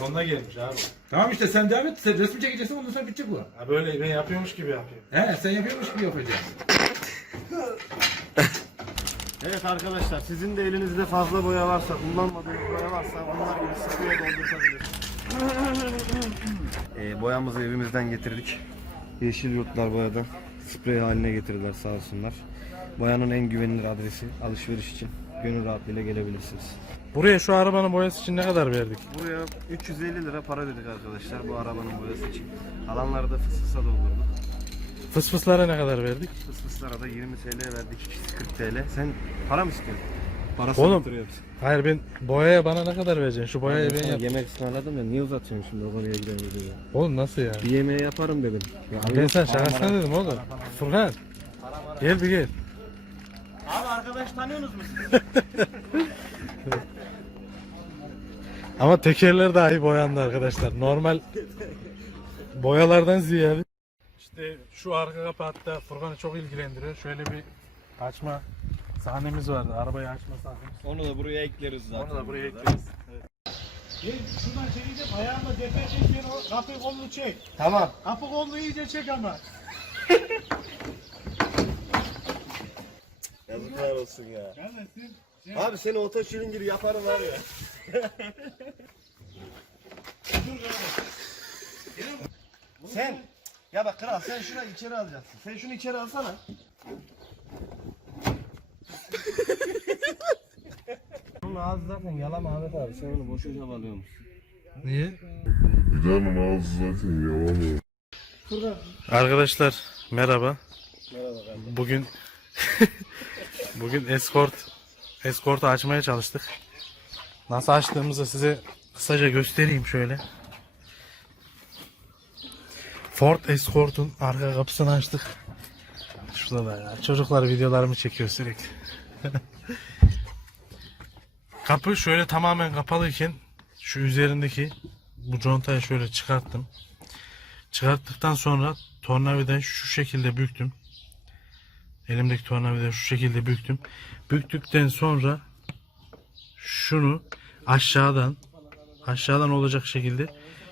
sonuna gelmiş abi. Tamam işte sen devam et. Sen resim çekeceksin ondan sonra bitecek bu. Ha böyle ben yapıyormuş gibi yapıyorum. He sen yapıyormuş gibi yapacaksın. Evet arkadaşlar sizin de elinizde fazla boya varsa, kullanmadığınız boya varsa onlar gibi spreye doldurtabilirsiniz. Ee, boyamızı evimizden getirdik. Yeşil yurtlar boyadan sprey haline getirdiler sağ olsunlar. Boyanın en güvenilir adresi alışveriş için gönül rahatlığıyla gelebilirsiniz. Buraya şu arabanın boyası için ne kadar verdik? Buraya 350 lira para dedik arkadaşlar bu arabanın boyası için. Kalanları da fısfısa doldurduk. Fıs fıslara ne kadar verdik? Fısfıslara da 20 TL verdik, ikisi 40 TL. Sen para mı istiyorsun? Parası Oğlum. Hayır ben boyaya bana ne kadar vereceksin? Şu boyayı ben Sana yap. Yemek ısmarladım da niye uzatıyorsun şimdi o konuya giden videoyu? Oğlum nasıl ya? Bir yemeği yaparım dedim. Ya Ben sen para şakasına dedim oğlum. Furkan. Gel bir gel. Abi arkadaş tanıyorsunuz mu Ama tekerler dahi boyandı arkadaşlar. Normal boyalardan ziyade. İşte şu arka kapı hatta Furkan'ı çok ilgilendiriyor. Şöyle bir açma sahnemiz vardı. Arabayı açma sahnemiz. Onu da buraya ekleriz zaten. Onu da buraya ekleriz. Gel şuradan çekeceğim. Ayağımla depe çekiyorsun. O kapı kolunu çek. Tamam. Kapı kolunu iyice çek ama. Yazıklar olsun ya. Kardeşim. Abi seni oto şiringiri yaparım var ya. sen ya bak kral sen şunu içeri alacaksın. Sen şunu içeri alsana. Bunun ağzı zaten yalan Ahmet abi. Sen onu boşuna bağlıyormuşsun. Niye? Bilal'in ağzı zaten yalan. Arkadaşlar merhaba. Merhaba kardeşim. Bugün bugün escort escort'u açmaya çalıştık. Nasıl açtığımızı size kısaca göstereyim şöyle. Ford Escort'un arka kapısını açtık. Şurada da ya. Çocuklar videolarımı çekiyor sürekli. Kapı şöyle tamamen kapalıyken şu üzerindeki bu contayı şöyle çıkarttım. Çıkarttıktan sonra tornavidayı şu şekilde büktüm. Elimdeki tornavidayı şu şekilde büktüm. Büktükten sonra şunu aşağıdan aşağıdan olacak şekilde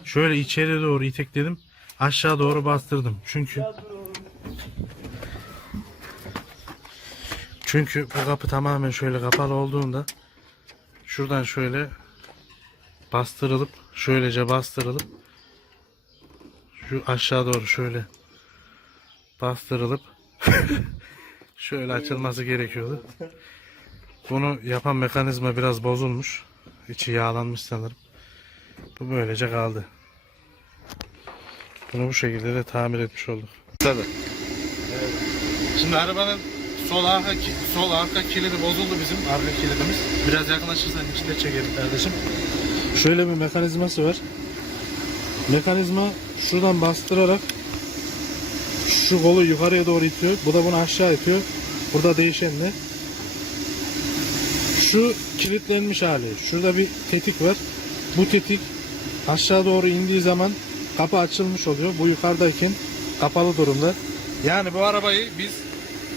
şöyle içeri doğru itekledim. Aşağı doğru bastırdım. Çünkü çünkü bu kapı tamamen şöyle kapalı olduğunda şuradan şöyle bastırılıp şöylece bastırılıp şu aşağı doğru şöyle bastırılıp şöyle açılması gerekiyordu. Bunu yapan mekanizma biraz bozulmuş. İçi yağlanmış sanırım. Bu böylece kaldı. Bunu bu şekilde de tamir etmiş olduk. Tabii. Şimdi arabanın sol arka sol arka kilidi bozuldu bizim arka kilidimiz. Biraz yaklaşırsan içinde çekelim kardeşim. Şöyle bir mekanizması var. Mekanizma şuradan bastırarak şu kolu yukarıya doğru itiyor. Bu da bunu aşağı itiyor. Burada değişen ne? Şu kilitlenmiş hali. Şurada bir tetik var. Bu tetik aşağı doğru indiği zaman kapı açılmış oluyor. Bu yukarıdayken kapalı durumda. Yani bu arabayı biz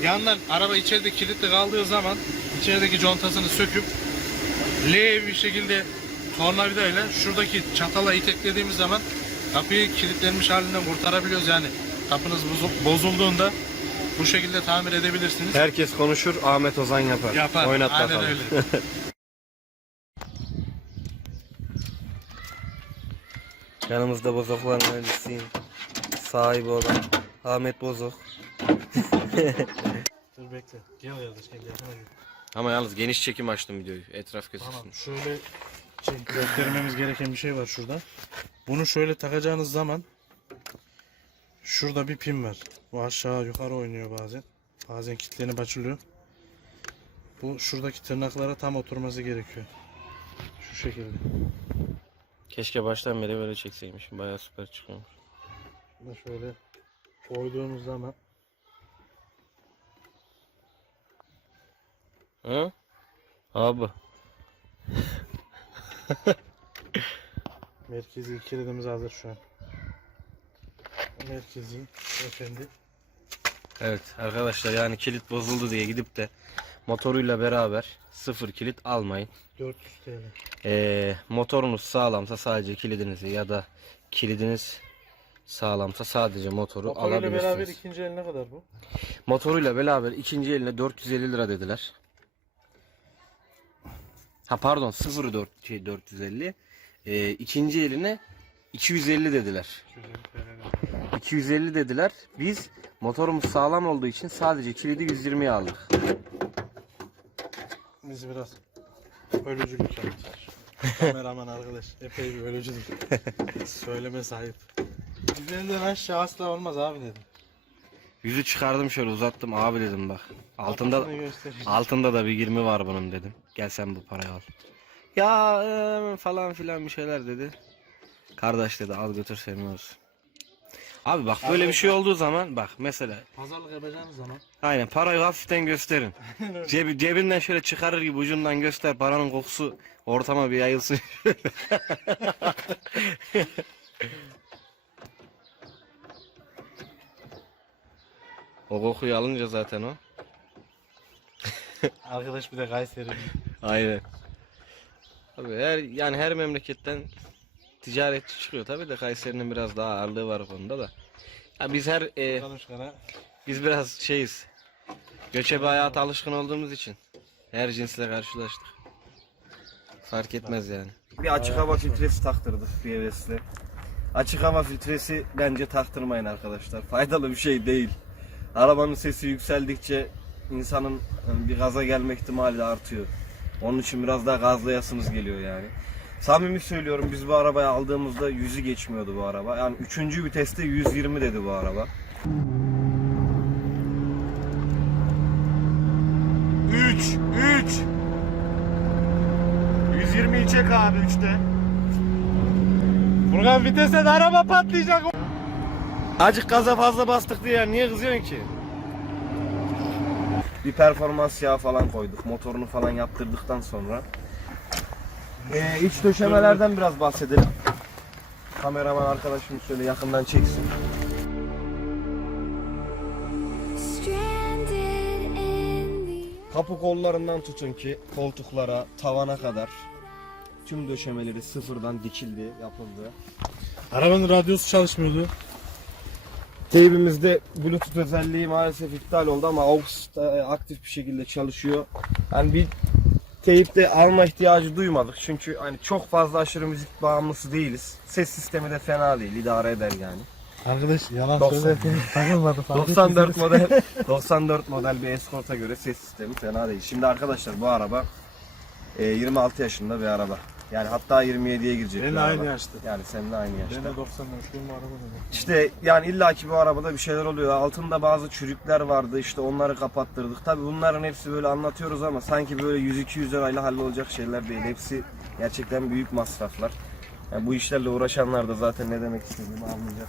yandan araba içeride kilitli kaldığı zaman içerideki contasını söküp L bir şekilde tornavida ile şuradaki çatala iteklediğimiz zaman kapıyı kilitlenmiş halinden kurtarabiliyoruz yani. Kapınız bozu- bozulduğunda bu şekilde tamir edebilirsiniz. Herkes konuşur, Ahmet Ozan yapar. Yapar. Oynat Aynen bakalım. öyle. Yanımızda bozoklar mühendisiyim. Sahibi olan Ahmet Bozok. Dur bekle. Gel kardeş gel gel. Ama yalnız geniş çekim açtım videoyu. Etraf gözüksün. Tamam şöyle şey, göstermemiz gereken bir şey var şurada. Bunu şöyle takacağınız zaman şurada bir pin var. Bu aşağı yukarı oynuyor bazen. Bazen kilitlenip açılıyor. Bu şuradaki tırnaklara tam oturması gerekiyor. Şu şekilde. Keşke baştan beri böyle çekseymişim. Bayağı süper çıkıyormuş. Bunu şöyle koyduğumuz zaman Hı? Abi. merkezi kilidimiz hazır şu an. Merkezi efendi. Evet arkadaşlar yani kilit bozuldu diye gidip de motoruyla beraber sıfır kilit almayın. 400 TL. Ee, motorunuz sağlamsa sadece kilidinizi ya da kilidiniz sağlamsa sadece motoru Motoruyla alabilirsiniz. beraber ikinci el ne kadar bu? Motoruyla beraber ikinci eline 450 lira dediler. Ha pardon 0 4 şey 450. Ee, ikinci eline 250 dediler. 250 dediler. Biz motorumuz sağlam olduğu için sadece kilidi 120'ye aldık. Biz biraz ölücülük yaptık. Kameraman arkadaş epey bir ölücüdür. Söyleme sahip. Üzerinden aşağı asla olmaz abi dedim. Yüzü çıkardım şöyle uzattım abi dedim bak. Altında göstereyim. altında da bir 20 var bunun dedim. Gel sen bu parayı al. Ya e, falan filan bir şeyler dedi. Kardeş dedi al götür senin olsun. Abi bak böyle bir şey olduğu zaman bak mesela Pazarlık yapacağınız zaman aynen parayı hafiften gösterin. Cebi, cebinden şöyle çıkarır gibi ucundan göster paranın kokusu ortama bir yayılsın. o kokuyu alınca zaten o. arkadaş bir de Kayseri. Aynen. Tabii her yani her memleketten ticaretçi çıkıyor tabii de Kayseri'nin biraz daha ağırlığı var o konuda da. Ya biz her e, biz biraz şeyiz. Göçebe hayata alışkın olduğumuz için her cinsle karşılaştık. Fark etmez yani. Bir açık hava filtresi taktırdık bir hevesle. Açık hava filtresi bence taktırmayın arkadaşlar. Faydalı bir şey değil. Arabanın sesi yükseldikçe insanın e, bir gaza gelme ihtimali de artıyor. Onun için biraz daha gazlayasınız geliyor yani. Samimi söylüyorum biz bu arabayı aldığımızda 100'ü geçmiyordu bu araba. Yani 3. viteste 120 dedi bu araba. 3 3 120'yi çek abi 3'te. Furkan vitese de araba patlayacak. Acık gaza fazla bastık diye niye kızıyorsun ki? Bir performans yağı falan koyduk. Motorunu falan yaptırdıktan sonra. Ee, iç döşemelerden biraz bahsedelim. Kameraman arkadaşım şöyle yakından çeksin. Kapı kollarından tutun ki koltuklara, tavana kadar tüm döşemeleri sıfırdan dikildi, yapıldı. Arabanın radyosu çalışmıyordu. Teybimizde Bluetooth özelliği maalesef iptal oldu ama AUX da aktif bir şekilde çalışıyor. Yani bir teyipte alma ihtiyacı duymadık çünkü hani çok fazla aşırı müzik bağımlısı değiliz. Ses sistemi de fena değil, idare eder yani. Arkadaş yalan 90. söylerken takılmadı fark 94 ettiniz. model 94 model bir Escort'a göre ses sistemi fena değil. Şimdi arkadaşlar bu araba e, 26 yaşında bir araba. Yani hatta 27'ye girecek Ben aynı yaşta. Yani seninle aynı yaşta. Ben de 90 yaşlıyım bu araba da. İşte yani illaki bu arabada bir şeyler oluyor. Altında bazı çürükler vardı. işte onları kapattırdık. Tabi bunların hepsi böyle anlatıyoruz ama sanki böyle 100-200 lirayla hallolacak şeyler değil. Hepsi gerçekten büyük masraflar. Yani bu işlerle uğraşanlar da zaten ne demek istediğimi anlayacak.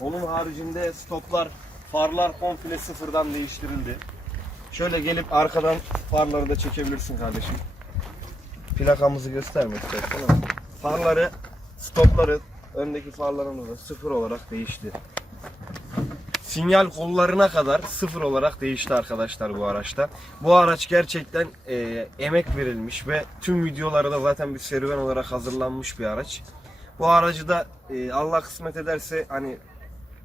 Onun haricinde stoplar, farlar komple sıfırdan değiştirildi. Şöyle gelip arkadan farları da çekebilirsin kardeşim. Plakamızı göstermek istersen. Farları, stopları, öndeki farlarımız da sıfır olarak değişti. Sinyal kollarına kadar sıfır olarak değişti arkadaşlar bu araçta. Bu araç gerçekten e, emek verilmiş ve tüm videoları da zaten bir serüven olarak hazırlanmış bir araç. Bu aracı da e, Allah kısmet ederse hani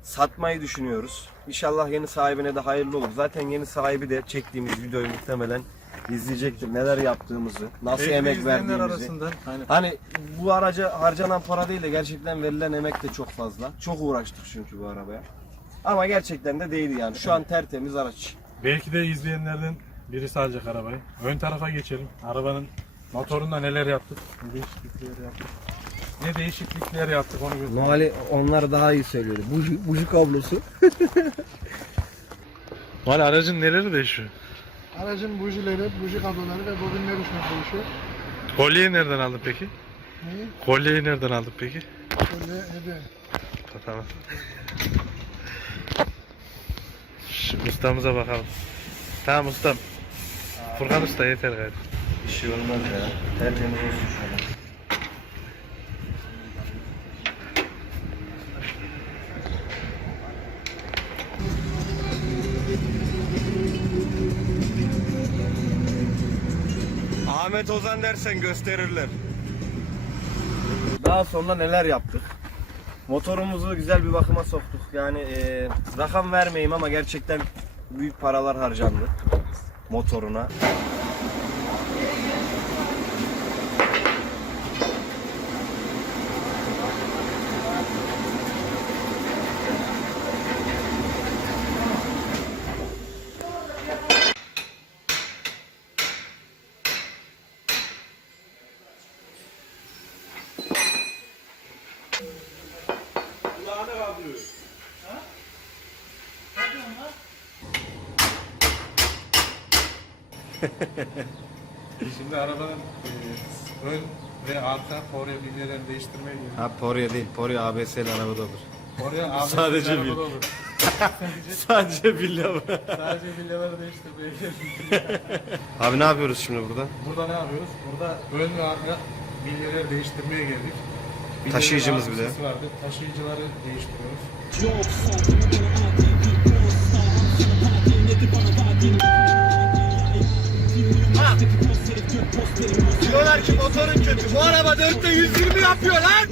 satmayı düşünüyoruz. İnşallah yeni sahibine de hayırlı olur. Zaten yeni sahibi de çektiğimiz videoyu muhtemelen izleyecektir. Neler yaptığımızı, nasıl Belki emek izleyenler verdiğimizi. arasından. Aynen. Hani bu araca harcanan para değil de gerçekten verilen emek de çok fazla. Çok uğraştık çünkü bu arabaya. Ama gerçekten de değdi yani. Şu an tertemiz araç. Belki de izleyenlerden birisi alacak arabayı. Ön tarafa geçelim. Arabanın motorunda neler yaptık? Ne değişiklikler yaptık? Ne değişiklikler yaptık onu göster. Noali onlar daha iyi söylüyordu. Buji, buji kablosu. Valla aracın neleri değişiyor? Aracın bujileri, buji kabloları ve bobinler üstüne değişiyor. Kolyeyi nereden aldın peki? Neyi? Kolyeyi nereden aldın peki? Böyle hediye. Tamam. Şu ustamıza bakalım. Tamam ustam. Furkan usta yeter gayet. Bir şey olmaz ya. Tertemiz olsun şöyle. Ahmet Ozan dersen gösterirler. Daha sonra neler yaptık? Motorumuzu güzel bir bakıma soktuk. Yani e, rakam vermeyeyim ama gerçekten büyük paralar harcandı motoruna. Şimdi arabanın e, ön ve arka Porya bilyelerini değiştirmeye gidiyor. Ha Porya değil, Porya ABS'li arabada olur. Porya ABS Sadece arabada bil. olur. Sadece villa Sadece bilyeleri değiştirmeye gidiyor. Abi ne yapıyoruz şimdi burada? Burada ne yapıyoruz? Burada ön ve arka bilyeleri değiştirmeye geldik. Bilyelerin Taşıyıcımız bir de. Vardı. Taşıyıcıları değiştiriyoruz. Diyorlar ki motorun kötü. Bu araba 4'te 120 yapıyor lan.